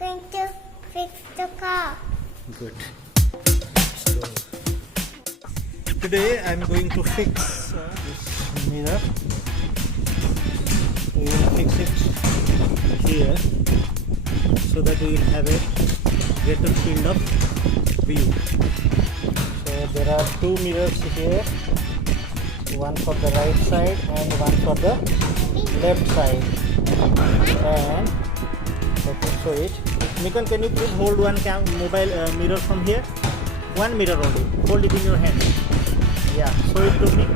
going to fix the car. Good. So, today I'm going to fix this mirror. We will fix it here so that we will have a better field of view. So there are two mirrors here, one for the right side and one for the left side. And let me show it. Mikal, can you please hold one mobile mirror from here? One mirror only. Hold it in your hand. Yeah, show it to me.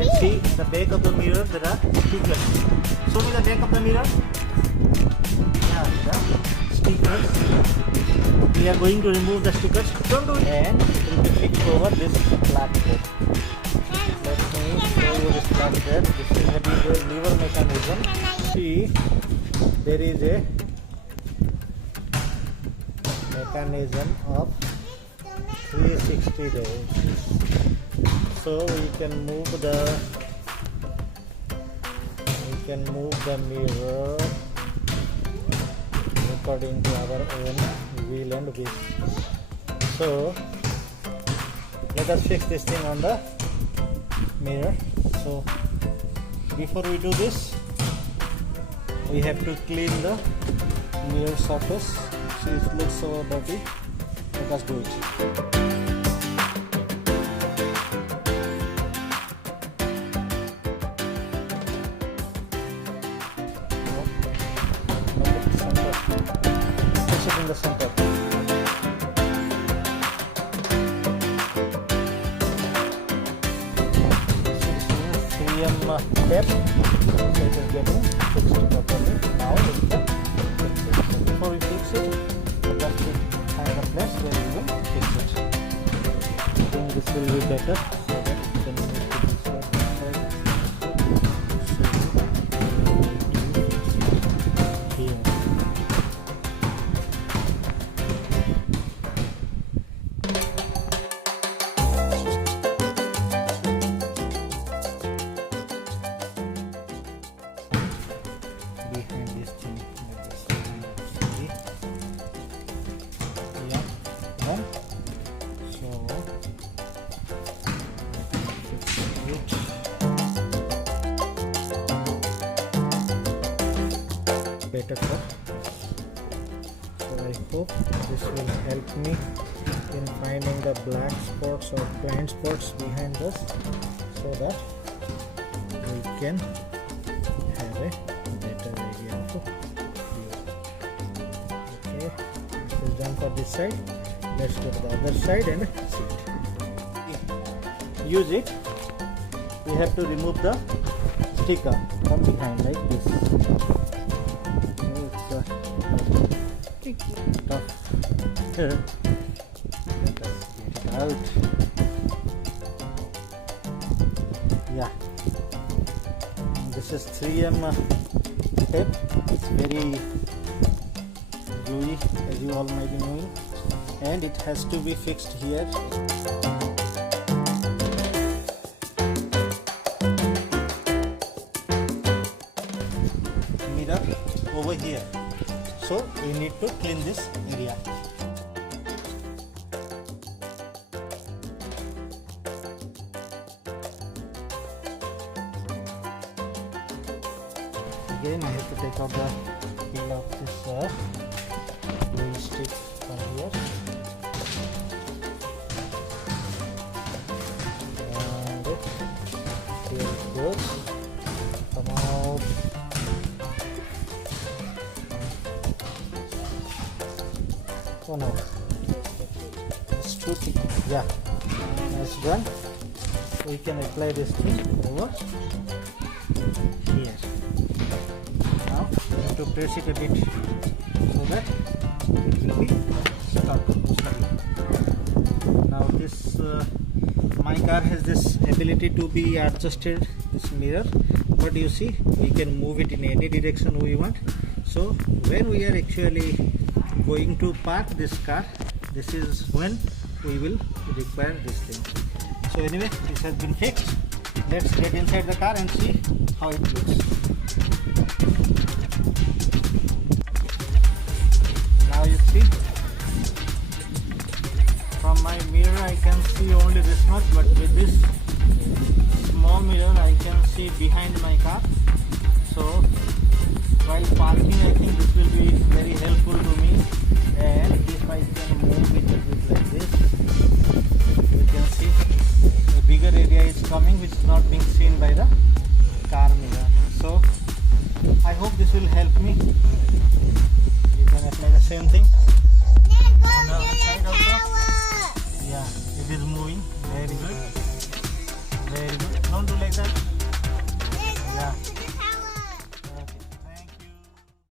And see the back of the mirror, there are stickers. Show me the back of the mirror. Yeah, the stickers. We are going to remove the stickers. Don't do it. And it will be fixed over this flat plate. Let me show you this flat plate. This is the lever mechanism. See, there is a mechanism of 360 degrees. So we can move the mirror according to our own will and wish. So let us fix this thing on the mirror. So before we do this, we have to clean the mirror surface. See, it looks so dirty. Let us do it. In the center. This is 3M tape, so it is getting fixed properly. Now before we fix it, let us find a place where we will fix it. I think this will be better so that we can move to this side. Here. Behind this thing like this. See? Yeah, done. So fix it. Better cut. So I hope this will help me in finding the black spots or blind spots behind this, so that we can have a better idea of view. Okay, this is done for this side. Let's go to the other side and see it. Use it. We have to remove the sticker from behind like this. It's tough. Let us get it out. Yeah. This is 3M tape. It's very gluey, as you all might be knowing, and it has to be fixed here. Mirror over here. So we need to clean this area. Again, I have to take out the peel of this glue stick from here. And here it goes. Come out. Oh no, it's too thick. Yeah, it's done. We can apply this thing over here. Now we have to press it a bit so that it will be stuck. Now this my car has this ability to be adjusted, this mirror, but you see we can move it in any direction we want. So when we are actually going to park this car, this is when we will require this thing. So anyway, this has been fixed. Let's get inside the car and see how it looks. can see only this much, but with this small mirror I can see behind my car. So while parking I think this will be very helpful to me. And if I can move it a bit like this, you can see a bigger area is coming which is not being seen by the car mirror. So I hope this will help me